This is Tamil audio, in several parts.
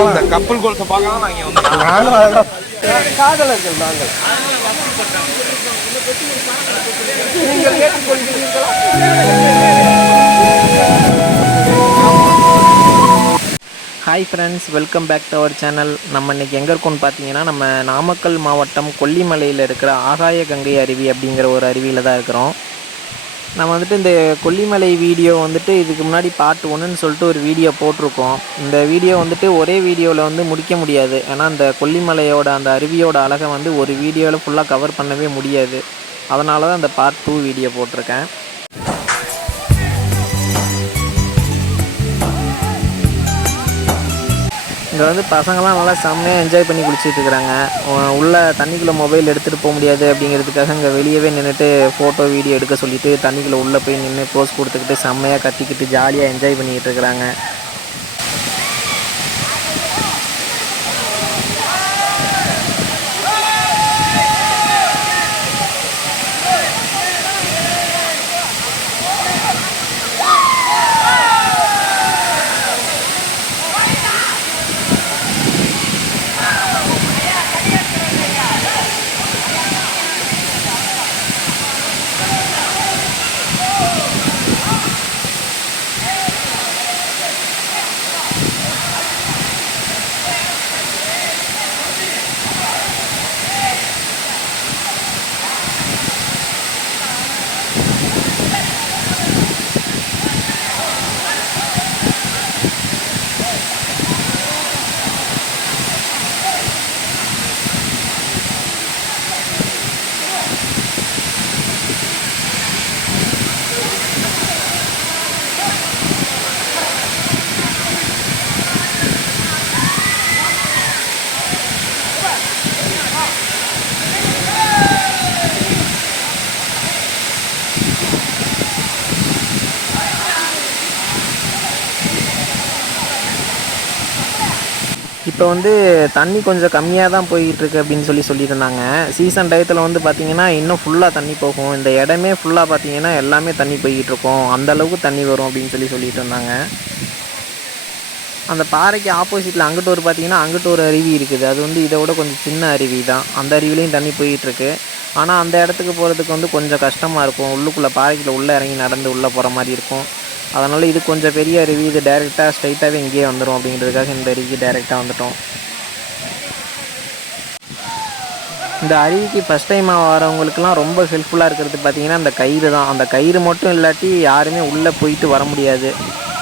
இந்த கப்பல் கோல்ஸை பார்க்க தான் நாங்கள் வந்து நானும் அதெல்லாம் காதலர்கள் நாங்கள். நீங்கள் ஏற்றுக்கொள்கிறீர்களா? Hi friends, welcome back to our channel. நம்ம இன்றைக்கி எங்கே இருக்கோம்னு பார்த்தீங்கன்னா, நம்ம நாமக்கல் மாவட்டம் கொல்லிமலையில் இருக்கிற ஆகாய கங்கை அருவி அப்படிங்கிற ஒரு அருவியில் தான் இருக்கிறோம். நம்ம வந்துட்டு இந்த கொல்லிமலை வீடியோ வந்துட்டு இதுக்கு முன்னாடி பார்ட் 1ன்னு சொல்லிட்டு ஒரு வீடியோ போட்டிருக்கோம். இந்த வீடியோ வந்துட்டு ஒரே வீடியோவில் வந்து முடிக்க முடியாது. ஏன்னா அந்த கொல்லிமலையோட அந்த அருவியோட அழகை வந்து ஒரு வீடியோவில் ஃபுல்லாக கவர் பண்ணவே முடியாது. அதனால தான் அந்த பார்ட் 2 வீடியோ போட்டிருக்கேன். இங்கே வந்து பசங்கள்லாம் நல்லா செம்மையாக என்ஜாய் பண்ணி குளிச்சுட்டு இருக்கிறாங்க. உள்ளே தண்ணிக்குள்ளே மொபைல் எடுத்துகிட்டு போக முடியாது அப்படிங்கிறதுக்காக இங்கே வெளியவே நின்றுட்டு ஃபோட்டோ வீடியோ எடுக்க சொல்லிவிட்டு தண்ணிக்குள்ளே உள்ளே போய் நின்று போஸ் கொடுத்துக்கிட்டு செம்மையாக கத்திக்கிட்டு ஜாலியாக என்ஜாய் பண்ணிக்கிட்டு இருக்கிறாங்க. இப்போ வந்து தண்ணி கொஞ்சம் கம்மியாக தான் போய்கிட்டுருக்கு அப்படின்னு சொல்லிட்டு இருந்தாங்க. சீசன் டயத்தில் வந்து பார்த்திங்கன்னா இன்னும் ஃபுல்லாக தண்ணி போகும். இந்த இடமே ஃபுல்லாக பார்த்திங்கன்னா எல்லாமே தண்ணி போய்கிட்டு இருக்கும். அந்தளவுக்கு தண்ணி வரும் அப்படின்னு சொல்லிட்டு இருந்தாங்க. அந்த பாறைக்கு ஆப்போசிட்டில் அங்கிட்டு ஒரு பார்த்திங்கன்னா அங்கிட்டு ஒரு அருவி இருக்குது. அது வந்து இதை விட கொஞ்சம் சின்ன அருவி தான். அந்த அருவிலையும் தண்ணி போய்கிட்டுருக்கு. ஆனால் அந்த இடத்துக்கு போகிறதுக்கு வந்து கொஞ்சம் கஷ்டமாக இருக்கும். உள்ளுக்குள்ளே பாறைக்குள்ளே உள்ளே இறங்கி நடந்து உள்ளே போகிற மாதிரி இருக்கும். அதனால் இது கொஞ்சம் பெரிய அருவி. இது டைரெக்டாக ஸ்ட்ரைட்டாகவே இங்கேயே வந்துடும் அப்படிங்கிறதுக்காக இந்த அருவிக்கு டைரெக்டாக வந்துட்டோம். இந்த அருவிக்கு ஃபஸ்ட் டைமாக வரவங்களுக்குலாம் ரொம்ப ஹெல்ப்ஃபுல்லாக இருக்கிறது பார்த்திங்கன்னா அந்த கயிறு தான். அந்த கயிறு மட்டும் இல்லாட்டி யாருமே உள்ளே போயிட்டு வர முடியாது.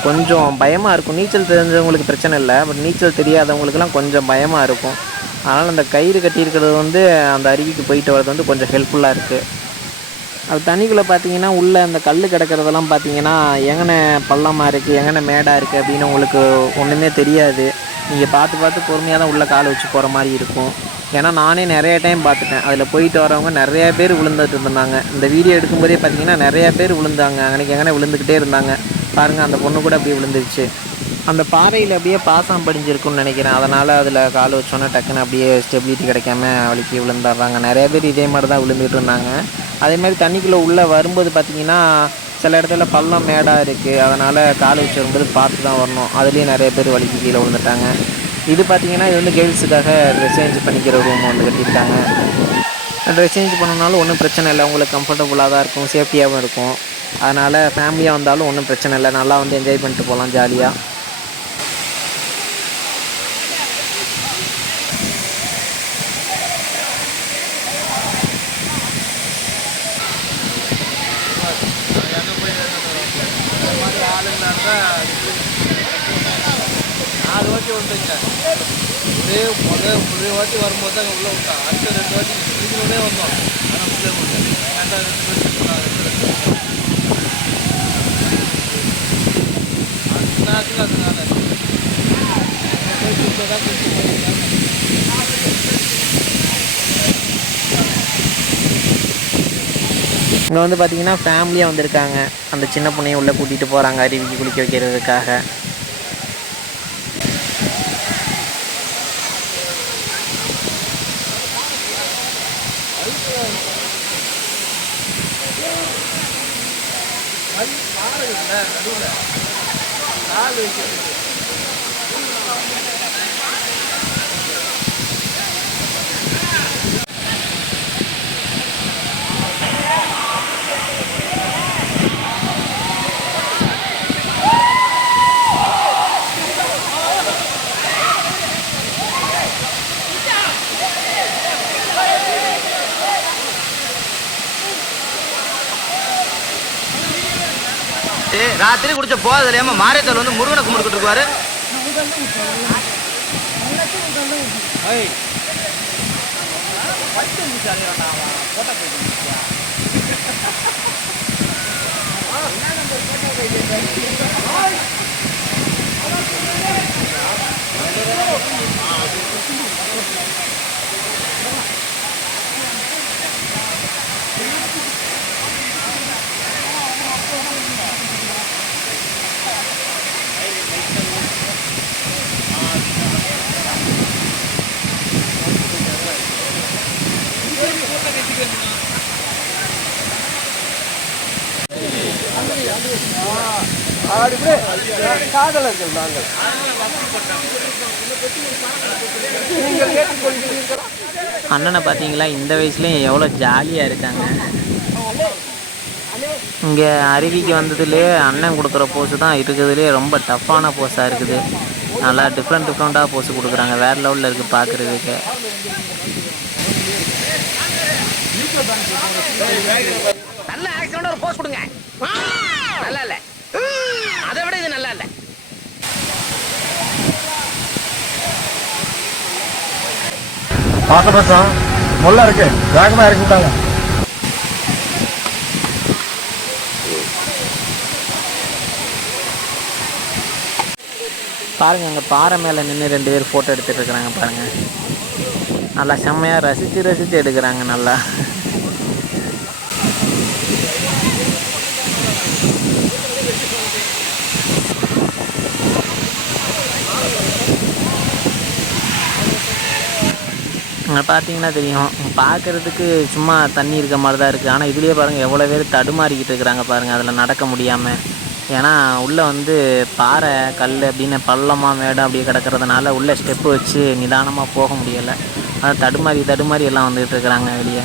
கொஞ்சம் பயமாக இருக்கும். நீச்சல் தெரிஞ்சவங்களுக்கு பிரச்சனை இல்லை. பட் நீச்சல் தெரியாதவங்களுக்குலாம் கொஞ்சம் பயமாக இருக்கும். அதனால் அந்த கயிறு கட்டியிருக்கிறது வந்து அந்த அருவிக்கு போயிட்டு வர்றது வந்து கொஞ்சம் ஹெல்ப்ஃபுல்லாக இருக்குது. அது தண்ணிக்குள்ளே பார்த்தீங்கன்னா உள்ளே அந்த கல் கிடக்கிறதெல்லாம் பார்த்தீங்கன்னா எங்கன பள்ளமாக இருக்குது, எங்கன மேடாக இருக்குது அப்படின்னு உங்களுக்கு ஒன்றுமே தெரியாது. நீங்கள் பார்த்து பொறுமையாக தான் உள்ளே காலை வச்சு போகிற மாதிரி இருக்கும். ஏன்னா நானே நிறைய டைம் பார்த்துட்டேன். அதில் போயிட்டு வரவங்க நிறையா பேர் விழுந்துட்டு இருந்தாங்க. இந்த வீடியோ எடுக்கும்போதே பார்த்தீங்கன்னா நிறையா பேர் விழுந்தாங்க. அன்றைக்கி எங்கன விழுந்துக்கிட்டே இருந்தாங்க. பாருங்கள், அந்த பொண்ணு கூட அப்படியே விழுந்துருச்சு. அந்த பாறையில் அப்படியே பாசம் படிஞ்சிருக்குன்னு நினைக்கிறேன். அதனால் அதில் கால் வச்சோன்னே டக்குன்னு அப்படியே ஸ்டெபிலிட்டி கிடைக்காம வலிக்கி விழுந்துடுறாங்க. நிறைய பேர் இதே மாதிரி தான் விழுந்துட்டு இருந்தாங்க. அதே மாதிரி தண்ணிக்குள்ளே உள்ளே வரும்போது பார்த்திங்கன்னா சில இடத்துல பள்ளம் மேடாக இருக்குது. அதனால் கால் வச்சு வரும்போது பார்த்து தான் வரணும். அதுலேயும் நிறைய பேர் வலிக்கு கீழே விழுந்துட்டாங்க. இது பார்த்திங்கன்னா இது வந்து கேர்ள்ஸுக்காக ட்ரெஸ் சேஞ்ச் பண்ணிக்கிற ரூம் வந்து கட்டியிருக்காங்க. ட்ரெஸ் சேஞ்ச் பண்ணனாலும் ஒன்றும் பிரச்சனை இல்லை. உங்களுக்கு கம்ஃபர்டபுளாக தான் இருக்கும், சேஃப்டியாகவும் இருக்கும். அதனால் ஃபேமிலியாக வந்தாலும் ஒன்றும் பிரச்சனை இல்லை. நல்லா வந்து என்ஜாய் பண்ணிட்டு போகலாம் ஜாலியாக. நாலு வாட்டி வந்துங்க. ஒரே வாட்டி வரும்போது தான் உள்ளே விட்டான். அடுத்த 2 வாட்டி இதுலோடே வந்தோம். ஆனால் உள்ளே விட்டேன். ஏன்டா 2 பேர் அதனால இங்கே வந்து பார்த்திங்கன்னா ஃபேமிலியாக வந்திருக்காங்க. அந்த சின்ன பொண்ணையும் உள்ளே கூட்டிகிட்டு போகிறாங்க அருவிக்கு குளிக்க வைக்கிறதுக்காக. நடுவில் கால் வைக்கிறது ராத்திரி குடிச்ச போதில்லாம மாரியத்தோல் வந்து முருகனை கும்பிட்டு இருக்காரு. காதலர்கள் நாங்கள். நீங்கள் ஏற்றுக்கொள்கிறீர்களா? அண்ணனை பார்த்தீங்களா, இந்த வயசுலேயும் எவ்வளோ ஜாலியாக இருக்காங்க. இங்கே அருவிக்கு வந்ததுலேயே அண்ணன் கொடுக்குற போஸு தான் இருக்கிறதுலே ரொம்ப டஃப்பான போஸாக இருக்குது. நல்லா டிஃப்ரெண்ட்டாக போஸு கொடுக்குறாங்க. வேறு லெவலில் இருக்குது பார்க்குறதுக்கு. நல்ல ஆக்சிடென்ட் ஒரு போஸ் கொடுங்க. நல்லா இல்ல, அதை விட இது நல்லா இல்ல. பாசம் முள்ள இருக்கு, வேகமா இறக்கி விட்டாங்க. பாருங்கள், அங்கே பாறை மேலே நின்று 2 பேர் ஃபோட்டோ எடுத்துகிட்டு இருக்கிறாங்க பாருங்கள். நல்லா செம்மையாக ரசித்து எடுக்கிறாங்க நல்லா. அங்கே பார்த்தீங்கன்னா தெரியும், பார்க்குறதுக்கு சும்மா தண்ணி இருக்க மாதிரி தான் இருக்குது. ஆனால் இதுலேயே பாருங்கள் எவ்வளோ பேர் தடுமாறிக்கிட்டு இருக்கிறாங்க பாருங்கள், அதில் நடக்க முடியாமல். ஏன்னா உள்ளே வந்து பாறை கல் அப்படின்னு பள்ளமாக மேடம் அப்படி கிடக்கிறதுனால உள்ளே ஸ்டெப்பு வச்சு நிதானமாக போக முடியலை. அதான் தடுமாறி எல்லாம் வந்துகிட்டு இருக்கிறாங்க வெளியே.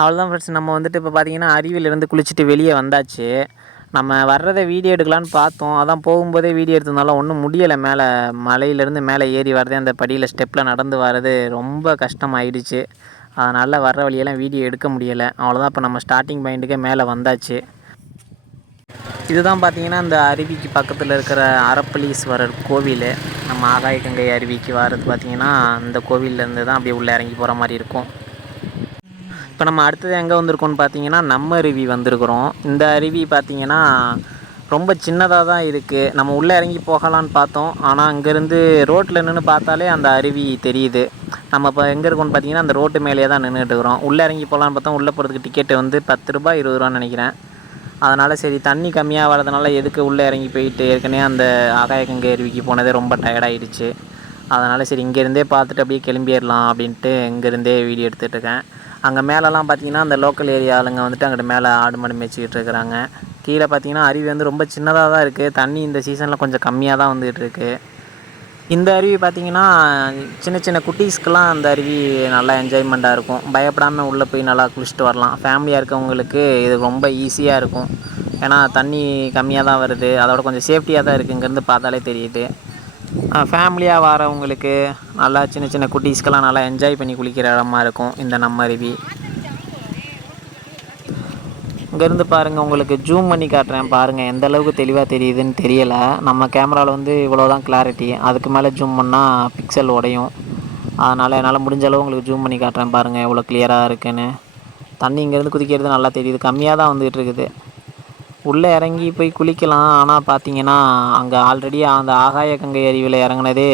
அவ்வளோதான் ஃப்ரெண்ட்ஸ், நம்ம வந்துட்டு இப்போ பார்த்தீங்கன்னா அருவியிலேருந்து குளிச்சுட்டு வெளியே வந்தாச்சு. நம்ம வர்றதை வீடியோ எடுக்கலான்னு பார்த்தோம். அதான் போகும்போதே வீடியோ எடுத்திருந்தாலும் ஒன்றும் முடியலை. மேலே மலையிலேருந்து மேலே ஏறி வரதே, அந்த படியில் ஸ்டெப்பில் நடந்து வர்றது ரொம்ப கஷ்டமாயிடுச்சு. அதனால் வர்ற வழியெல்லாம் வீடியோ எடுக்க முடியலை. அவ்வளோதான், இப்போ நம்ம ஸ்டார்டிங் பாயிண்ட்டுக்கே மேலே வந்தாச்சு. இதுதான் பார்த்தீங்கன்னா இந்த அருவிக்கு பக்கத்தில் இருக்கிற அரப்பளீஸ்வரர் கோவில். நம்ம ஆகாயகங்கை அருவிக்கு வர்றது பார்த்திங்கன்னா இந்த கோவிலேருந்து தான் அப்படியே உள்ளே இறங்கி போகிற மாதிரி இருக்கும். இப்போ நம்ம அடுத்தது எங்கே வந்திருக்கோம்னு பார்த்தீங்கன்னா நம்ம அருவி வந்திருக்கிறோம். இந்த அருவி பார்த்திங்கன்னா ரொம்ப சின்னதாக தான் இருக்குது. நம்ம உள்ளே இறங்கி போகலான்னு பார்த்தோம். ஆனால் அங்கேருந்து ரோட்டில் நின்று பார்த்தாலே அந்த அருவி தெரியுது. நம்ம இப்போ எங்கே இருக்கோம்னு பார்த்தீங்கன்னா அந்த ரோட்டு மேலேயே தான் நின்றுட்டு இருக்கிறோம். உள்ளே இறங்கி போகலான்னு பார்த்தோம். உள்ளே போகிறதுக்கு டிக்கெட்டு வந்து 10 ரூபாய் 20 ரூபான்னு நினைக்கிறேன். அதனால் சரி, தண்ணி கம்மியாக வரதுனால எதுக்கு உள்ளே இறங்கி போயிட்டு, ஏற்கனவே அந்த ஆகாயகங்கை அருவிக்கு போனதே ரொம்ப டயர்டாகிடுச்சு. அதனால் சரி, இங்கேருந்தே பார்த்துட்டு அப்படியே கிளம்பிடலாம் அப்படின்ட்டு இங்கேருந்தே வீடியோ எடுத்துகிட்ருக்கேன். அங்கே மேலெலாம் பார்த்திங்கன்னா அந்த லோக்கல் ஏரியா ஆளுங்க வந்துட்டு அங்கிட்டு மேலே ஆடு மாடு மேய்ச்சிக்கிட்டு இருக்கிறாங்க. கீழே பார்த்திங்கன்னா அருவி வந்து ரொம்ப சின்னதாக தான் இருக்குது. தண்ணி இந்த சீசனில் கொஞ்சம் கம்மியாக தான் வந்துகிட்டு இருக்குது. இந்த அருவி பார்த்திங்கன்னா சின்ன குட்டீஸ்க்கெலாம் அந்த அருவி நல்லா என்ஜாய்மெண்ட்டாக இருக்கும். பயப்படாமல் உள்ளே போய் நல்லா குளிச்சுட்டு வரலாம். ஃபேமிலியாக இருக்கவங்களுக்கு இது ரொம்ப ஈஸியாக இருக்கும். ஏன்னா தண்ணி கம்மியாக தான் வருது. அதோட கொஞ்சம் சேஃப்டியாக தான் இருக்குது, இங்கேருந்து பார்த்தாலே தெரியுது. ஃபேமிலியாக வரவங்களுக்கு நல்லா சின்ன குட்டீஸ்க்கெல்லாம் நல்லா என்ஜாய் பண்ணி குளிக்கிற இடமா இருக்கும் இந்த நம்ம அருவி. இங்கேருந்து பாருங்கள், உங்களுக்கு ஜூம் பண்ணி காட்டுறேன் பாருங்கள், எந்த அளவுக்கு தெளிவாக தெரியுதுன்னு தெரியலை. நம்ம கேமராவில் வந்து இவ்வளோ தான் கிளாரிட்டி. அதுக்கு மேலே ஜூம் பண்ணால் பிக்சல் உடையும். அதனால் என்னால் முடிஞ்ச அளவு உங்களுக்கு ஜூம் பண்ணி காட்டுறேன் பாருங்கள் எவ்வளோ கிளியராக இருக்குன்னு. தண்ணி இங்கேருந்து குதிக்கிறது நல்லா தெரியுது. கம்மியாக தான் வந்துகிட்டு இருக்குது. உள்ளே இறங்கி போய் குளிக்கலாம். ஆனால் பார்த்தீங்கன்னா அங்கே ஆல்ரெடி அந்த ஆகாயகங்கை அருவியில் இறங்குனதே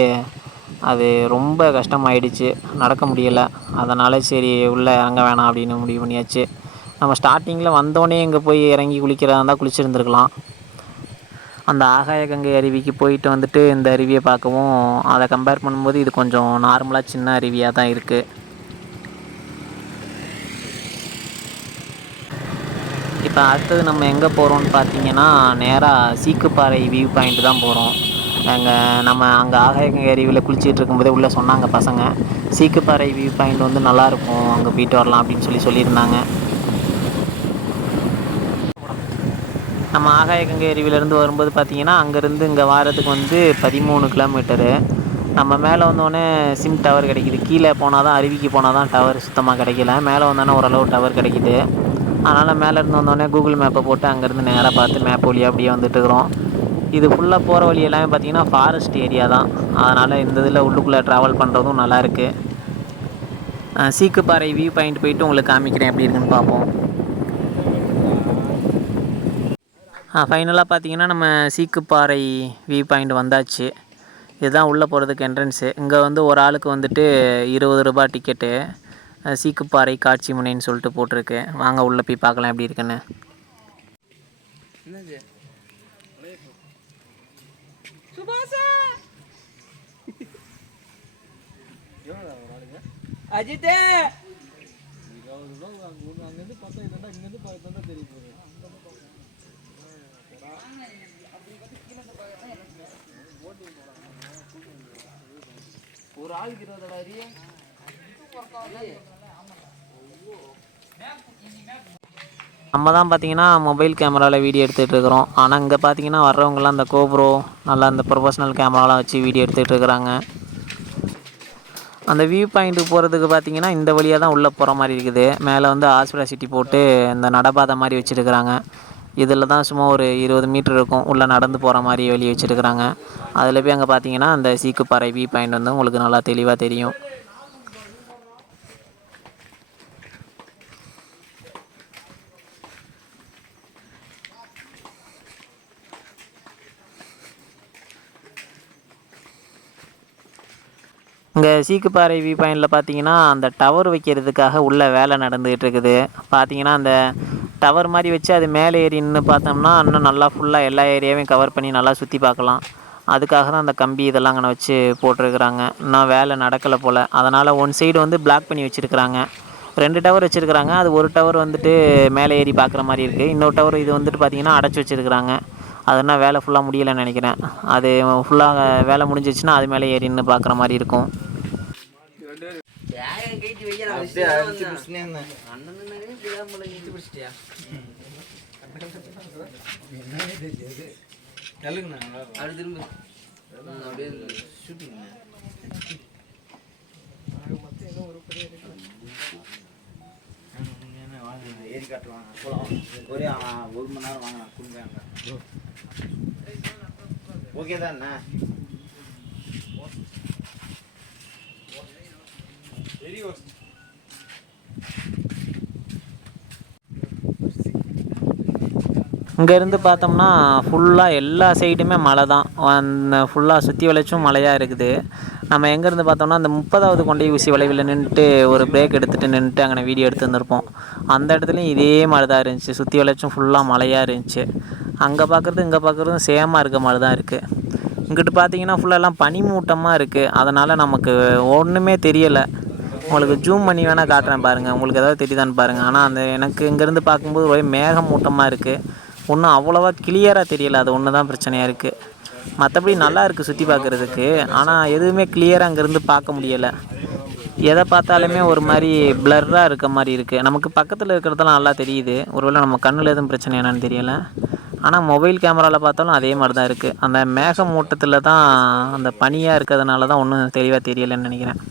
அது ரொம்ப கஷ்டமாயிடுச்சு, நடக்க முடியலை. அதனால் சரி உள்ளே இறங்க வேணாம் அப்படின்னு முடிவு பண்ணியாச்சு. நம்ம ஸ்டார்டிங்கில் வந்தோடனே இங்கே போய் இறங்கி குளிக்கிறதா இருந்தால் குளிச்சுருந்துருக்கலாம். அந்த ஆகாயகங்கை அருவிக்கு போயிட்டு வந்துட்டு இந்த அருவியை பார்க்கவும் அதை கம்பேர் பண்ணும்போது இது கொஞ்சம் நார்மலாக சின்ன அருவியாக தான் இருக்குது. இப்போ அடுத்தது நம்ம எங்கே போகிறோம்னு பார்த்தீங்கன்னா நேராக சீக்குப்பாறை வியூ பாயிண்ட் தான் போகிறோம். நம்ம அங்கே ஆகாயகங்கை அருவியில் குளிச்சிட்டு இருக்கும்போதே உள்ளே சொன்னாங்க பசங்க, சீக்குப்பாறை வியூ பாயிண்ட் வந்து நல்லாயிருக்கும், அங்கே போயிட்டு வரலாம் அப்படின்னு சொல்லியிருந்தாங்க. நம்ம ஆகாயகங்கை அருவியிலேருந்து வரும்போது பார்த்திங்கன்னா அங்கேருந்து இங்கே வாரத்துக்கு வந்து 13 கிலோமீட்டரு. நம்ம மேலே வந்தோடனே சிம் டவர் கிடைக்கிது. கீழே போனால் தான், அருவிக்கு போனால் தான் டவர் சுத்தமாக கிடைக்கல. மேலே வந்தோடனே ஓரளவு டவர் கிடைக்கிது. அதனால் மேலே இருந்து வந்தோடனே கூகுள் மேப்பை போட்டு அங்கேருந்து நேராக பார்த்து மேப் வழியாக அப்படியே வந்துட்டுருக்குறோம். இது ஃபுல்லாக போகிற வழி எல்லாமே பார்த்திங்கன்னா ஃபாரஸ்ட் ஏரியா தான். அதனால் இந்த இதில் உள்ளுக்குள்ளே ட்ராவல் பண்ணுறதும் நல்லாயிருக்கு. சீக்குப்பாறை வியூ பாயிண்ட் போயிட்டு உங்களுக்கு காமிக்கிறேன் எப்படி இருக்குன்னு பார்ப்போம். ஃபைனலாக பார்த்தீங்கன்னா நம்ம சீக்குப்பாறை வியூ பாயிண்ட் வந்தாச்சு. இதுதான் உள்ளே போகிறதுக்கு என்ட்ரன்ஸு. இங்கே வந்து ஒரு ஆளுக்கு வந்துட்டு 20 ரூபா டிக்கெட்டு. சீக்குப்பாறை காட்சி முனைன்னு சொல்லிட்டு போட்டிருக்கு. வாங்க உள்ளே போய் பார்க்கலாம் எப்படி இருக்குன்னு. அஜித்தே அங்கேருந்து பார்த்தா இல்லைன்னா இங்கேருந்து பார்த்தா தெரிய போகுது. ஒரு ஆளுக்கு 20 அடி. நம்ம தான் பார்த்தீங்கன்னா மொபைல் கேமராவில் வீடியோ எடுத்துகிட்டு இருக்கிறோம். ஆனால் இங்கே பார்த்தீங்கன்னா வர்றவங்கலாம் அந்த கோப்ரோ நல்லா அந்த ப்ரொஃபஷ்னல் கேமராலாம் வச்சு வீடியோ எடுத்துகிட்டு இருக்கிறாங்க. அந்த வியூ பாயிண்ட்டுக்கு போகிறதுக்கு பார்த்தீங்கன்னா இந்த வழியாக தான் உள்ளே போகிற மாதிரி இருக்குது. மேலே வந்து ஹாஸ்பிட்டாலிட்டி போட்டு இந்த நடப்பாதை மாதிரி வச்சுருக்கிறாங்க. இதில் தான் சும்மா ஒரு 20 மீட்டர் இருக்கும் உள்ளே நடந்து போகிற மாதிரி வழி வச்சுருக்கிறாங்க. அதில் போய் அங்கே பார்த்தீங்கன்னா அந்த சீக்குப்பாறை வியூ பாயிண்ட் வந்து உங்களுக்கு நல்லா தெளிவாக தெரியும். இங்கே சீக்குப்பாறை வியூ பாயிண்டில் பார்த்தீங்கன்னா அந்த டவர் வைக்கிறதுக்காக உள்ள வேலை நடந்துகிட்டு இருக்குது. பார்த்தீங்கன்னா அந்த டவர் மாதிரி வச்சு அது மேலே ஏறி நின்று பார்த்தோம்னா இன்னும் நல்லா ஃபுல்லாக எல்லா ஏரியாவையும் கவர் பண்ணி நல்லா சுற்றி பார்க்கலாம். அதுக்காக தான் அந்த கம்பி இதெல்லாம் அங்கே வச்சு போட்டிருக்கிறாங்க. இன்னும் வேலை நடக்கலை போல். அதனால் ஒன் சைடு வந்து பிளாக் பண்ணி வச்சுருக்கிறாங்க. 2 டவர் வச்சுருக்கிறாங்க. அது ஒரு டவர் வந்துட்டு மேலே ஏறி பார்க்குற மாதிரி இருக்குது. இன்னொரு டவர் இது வந்துட்டு பார்த்திங்கன்னா அடைச்சி வச்சுருக்கிறாங்க. அதுனா வேலை ஃபுல்லாக முடியலைன்னு நினைக்கிறேன். அது ஃபுல்லாக வேலை முடிஞ்சிச்சுன்னா அது மேலே ஏறி நின்று பார்க்குற மாதிரி இருக்கும். ஏறி காட்டுவாங்க போலாம். ஒரே 1 மணி நேரம் வாங்க கொடுங்க. ஓகே தானே? இங்கேருந்து பார்த்தோம்னா ஃபுல்லாக எல்லா சைடுமே மலை தான். அந்த ஃபுல்லாக சுற்றி வளைச்சும் மலையாக இருக்குது. நம்ம எங்கேருந்து பார்த்தோம்னா அந்த 30வது கொண்டை ஊசி வளைவில் நின்றுட்டு ஒரு பிரேக் எடுத்துகிட்டு நின்றுட்டு அங்கே வீடியோ எடுத்து வந்திருப்போம். அந்த இடத்துலையும் இதே மாதிரி தான் இருந்துச்சு. சுற்றி வளைச்சும் ஃபுல்லாக மலையாக இருந்துச்சு. அங்கே பார்க்குறது இங்கே பார்க்குறதும் சேமாக இருக்க மாதிரி தான் இருக்குது. இங்கிட்டு பார்த்தீங்கன்னா ஃபுல்லாலாம் பனிமூட்டமாக இருக்குது. அதனால் நமக்கு ஒன்றுமே தெரியலை. உங்களுக்கு ஜூம் பண்ணி வேணால் காட்டுறேன் பாருங்கள். உங்களுக்கு ஏதாவது தெரியுதான்னு பாருங்கள். ஆனால் அந்த எனக்கு இங்கேருந்து பார்க்கும்போது ஒரே மேகமூட்டமாக இருக்குது. ஒன்றும் அவ்வளோவா கிளியராக தெரியலை. அது ஒன்று தான் பிரச்சனையாக இருக்குது. மற்றபடி நல்லா இருக்குது சுற்றி பார்க்குறதுக்கு. ஆனால் எதுவுமே கிளியராக அங்கேருந்து பார்க்க முடியலை. எதை பார்த்தாலுமே ஒரு மாதிரி பிளர்ராக இருக்க மாதிரி இருக்குது. நமக்கு பக்கத்தில் இருக்கிறதெல்லாம் நல்லா தெரியுது. ஒருவேளை நம்ம கண்ணில் எதுவும் பிரச்சனை என்னன்னு தெரியலை. ஆனால் மொபைல் கேமராவில் பார்த்தாலும் அதே மாதிரி தான் இருக்குது. அந்த மேகமூட்டத்தில் தான் அந்த பனியாக இருக்கிறதுனால தான் ஒன்றும் தெளிவாக தெரியலைன்னு நினைக்கிறேன்.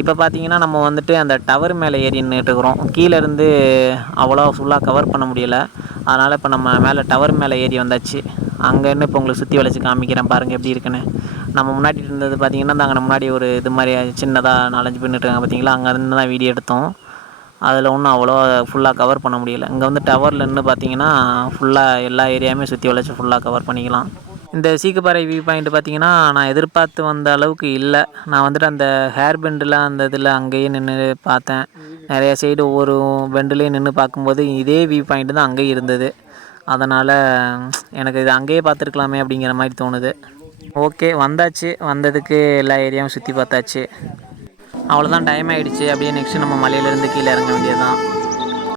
இப்போ பார்த்தீங்கன்னா நம்ம வந்துட்டு அந்த டவர் மேலே ஏறி நின்றுட்டுருக்குறோம். கீழேருந்து அவ்வளோ ஃபுல்லாக கவர் பண்ண முடியலை. அதனால் இப்போ நம்ம மேலே டவர் மேலே ஏறி வந்தாச்சு. அங்கேருந்து இப்போ உங்களுக்கு சுற்றி வளைச்சி காமிக்கிறேன் பாருங்கள் எப்படி இருக்குன்னு. நம்ம முன்னாடி இருந்தது பார்த்திங்கன்னா அங்கே முன்னாடி ஒரு இது மாதிரி சின்னதாக 4-5 பேர் நின்றுட்டுருக்காங்க பார்த்தீங்களா. அங்கேருந்து தான் வீடியோ எடுத்தோம். அதில் ஒன்றும் அவ்வளோ ஃபுல்லாக கவர் பண்ண முடியலை. இங்கே வந்து டவரில் நின்று பார்த்தீங்கன்னா ஃபுல்லாக எல்லா ஏரியாவுமே சுற்றி வளைச்சி ஃபுல்லாக கவர் பண்ணிக்கலாம். இந்த சீக்குப்பாறை வியூ பாயிண்ட் பார்த்திங்கன்னா நான் எதிர்பார்த்து வந்த அளவுக்கு இல்லை. நான் வந்துட்டு அந்த ஹேர் பெண்டில் அந்த இதில் அங்கேயே நின்று பார்த்தேன். நிறைய சைடு ஒவ்வொரு பெண்டுலேயும் நின்று பார்க்கும்போது இதே வியூ பாயிண்ட் தான் அங்கேயும் இருந்தது. அதனால் எனக்கு இது அங்கேயே பார்த்துருக்கலாமே அப்படிங்கிற மாதிரி தோணுது. ஓகே, வந்தாச்சு. வந்ததுக்கு எல்லா ஏரியாவும் சுற்றி பார்த்தாச்சு. அவ்வளோதான், டைம் ஆகிடுச்சு. அப்படியே நெக்ஸ்ட்டு நம்ம மலையிலேருந்து கீழே இறங்க வேண்டியது தான்.